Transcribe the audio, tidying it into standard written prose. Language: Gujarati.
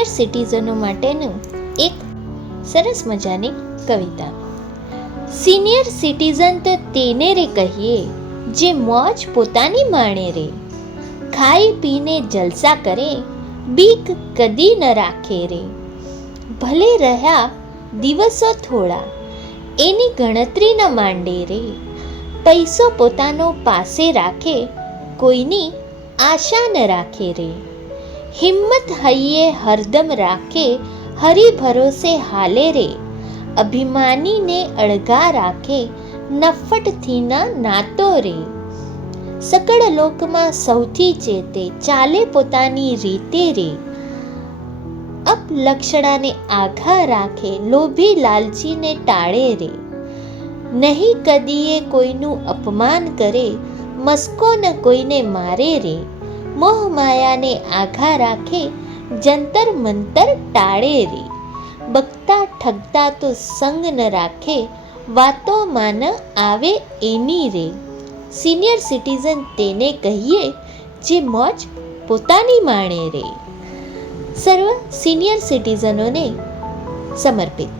સિનિયર સિટીઝનો માટેનું એક સરસ મજાની કવિતા. સિનિયર સિટીઝન તો તેને રે કહીએ જે મોજ પોતાની માણે રે, ખાઈ પીને જલસા કરે, બીક કદી ન રાખે રે. ભલે રહ્યા દિવસો થોડા, એની ગણતરી ન માંડે રે, પૈસો પોતાનો પાસે રાખે, કોઈની આશા ન રાખે રે. હિંમત હૈયે હરદમ રાખે, હરી ભરોસે હાલે રે, અભિમાનીને અળગા રાખે, નફ્ફટથી ના નાતો રે. સકળ લોકમાં સૌથી ચેતે, ચાલે પોતાની રીતે રે, અપલક્ષણાને આઘા રાખે, લોભી લાલચીને ટાળે રે. નહીં કદીએ કોઈનું અપમાન કરે, મસ્કો ન કોઈને મારે રે, મોહ માયાને આઘા રાખે, જંતર મંતર ટાળે રે. બકતા ઠગતા તો સંગ ન રાખે, વાતોમાં ન આવે એની રે. સિનિયર સિટીઝન તેને કહીએ જે મોજ પોતાની માણે રે. સર્વ સિનિયર સિટીઝનોને સમર્પિત.